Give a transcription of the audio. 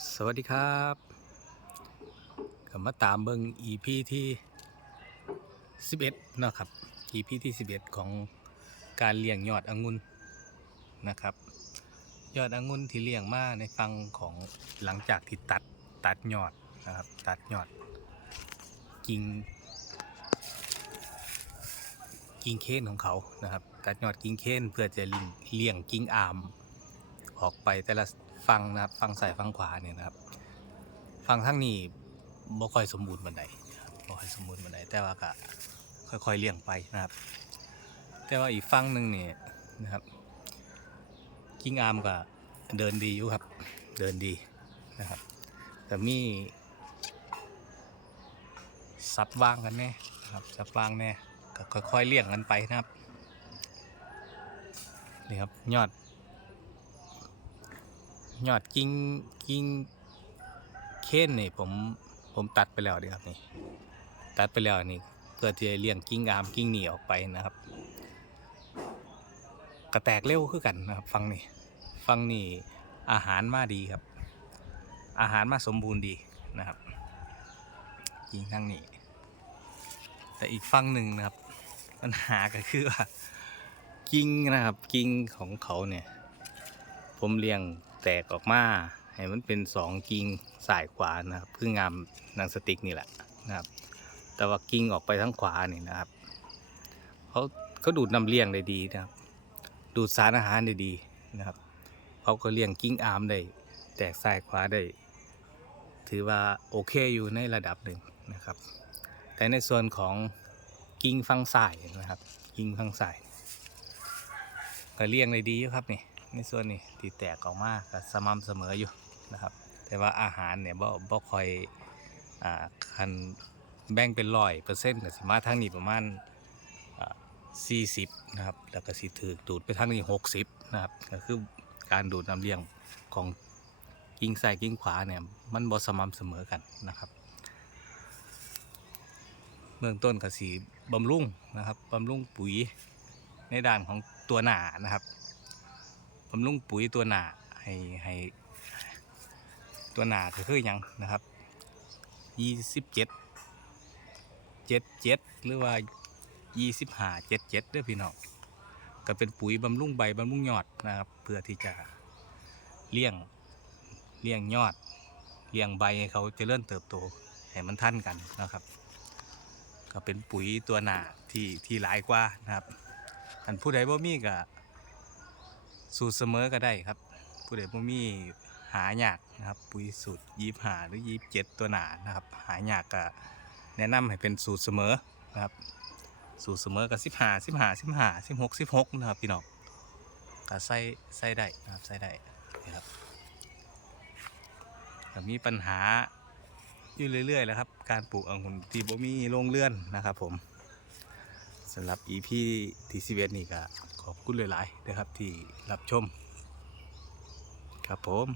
สวัสดีครับกลับมาตามเบิง EP ที่ 11นะครับ EP ที่ 11 ของการเลี้ยงยอดองุ่นนะครับ ยอดองุ่นที่เลี้ยงมาในฟังของหลังจากที่ตัดตัดยอดนะครับ ตัดยอดกิ่งกิ่งเคนของเขานะครับ ตัดยอดกิ่งเคนเพื่อจะเลี้ยงเลี้ยงกิ่งอาม ออกไปแต่ละ ฟังนะครับฟังซ้ายฟังขวาเนี่ยนะครับ ฟังทั้งนี้บ่ค่อยสมบูรณ์บันไดบ่ค่อยสมบูรณ์บันไดแต่ว่าก็ค่อยๆเลี้ยงไปนะครับ แต่ว่าอีกฟังหนึ่งเนี่ยนะครับกิ้งอามก็เดินดีอยู่ครับเดินดีนะครับแต่มีซับวางกันแน่ครับซับวางแน่ก็ค่อยๆเลี้ยงกันไปนะครับนี่ครับยอด ยอดกิ่งกิ่งเค้นนี่ผมผมตัดไปแล้วดีครับนี่ ตัดไปแล้วนี่เพื่อที่จะเลี้ยงกิ่งอามกิ่งหนีออกไปนะครับ กระแตกเร็วคือกันนะครับ ฟังนี่ฟังนี่อาหารมาดีครับ อาหารมาสมบูรณ์ดีนะครับกิ่งทั้งนี้แต่อีกฟังหนึ่งนะครับปัญหาก็คือว่ากิ่งนะครับกิ่งของเขาเนี่ย ผมเลี้ยง แตกออกมาให้มันเป็นสองกิ่งสายขวานะครับเพื่องามหนังสติกนี่แหละนะครับ แต่ว่ากิ่งออกไปทั้งขวานี่นะครับเขาเขาดูดน้ำเลี้ยงได้ดีนะครับ ดูดสารอาหารได้ดีนะครับเขาก็เลี้ยงกิ่งอาร์มได้แตกสายขวาได้ถือว่าโอเคอยู่ในระดับหนึ่งนะครับ แต่ในส่วนของกิ่งฟังสายนะครับ กิ่งฟังสายก็เลี้ยงได้ดีครับนี่ ในส่วนนี้ที่แตกออกมาก็สม่ำเสมออยู่นะครับ แต่ว่าอาหารเนี่ยบ่บ่ค่อยอ่าคันแบ่งเป็นร้อยเปอร์เซ็นต์ก็สิมาทางนี้ประมาณสี่สิบนะครับแล้วก็สิถือดูดไปทางนี้หกสิบนะครับก็คือการดูดน้ำเลี้ยงของกิ่งซ้ายกิ่งขวาเนี่ยมันบ่สม่ำเสมอกันนะครับเบื้องต้นก็สีบำรุงนะครับบำรุงปุ๋ยในด้านของตัวหนานะครับ บำรุงปุ๋ยตัวหนาให้ให้ตัวหนาก็คือหยังนะครับยี่สิบเจ็ดเจ็ดเจ็ดหรือว่ายี่สิบห้าเจ็ดเจ็ดเด้อพี่น้องก็เป็นปุ๋ยบำรุงใบบำรุงยอดนะครับ เพื่อที่จะเลี้ยงเลี้ยงยอดเลี้ยงใบให้เขาจเจริญเติบโตให้มันทันกันนะครับ ก็เป็นปุ๋ยตัวหนาที่ที่หลายกว่านะครับอันผู้ใดบ่มีก็ สูตรเสมอก็ได้ครับ ผู้ใดบ่มีหายากนะครับ ปุ๋ยสูตรยี่ห้าหรือยี่เจ็ดตัวหนานะครับ หายากก็แนะนำให้เป็นสูตรเสมอนะครับ สูตรเสมอกับสิบห้าสิบห้าสิบห้าสิบหกสิบหกนะครับพี่น้องก็ใส่ใส่ได้นะครับใส่ได้นะครับมีปัญหาอยู่เรื่อยๆแล้วครับ การปลูกองุ่นที่บ่มีโรงเรือนนะครับผม สำหรับ EP ที่11นี่ก็ขอบคุณหลายๆนะครับที่รับชม ครับผม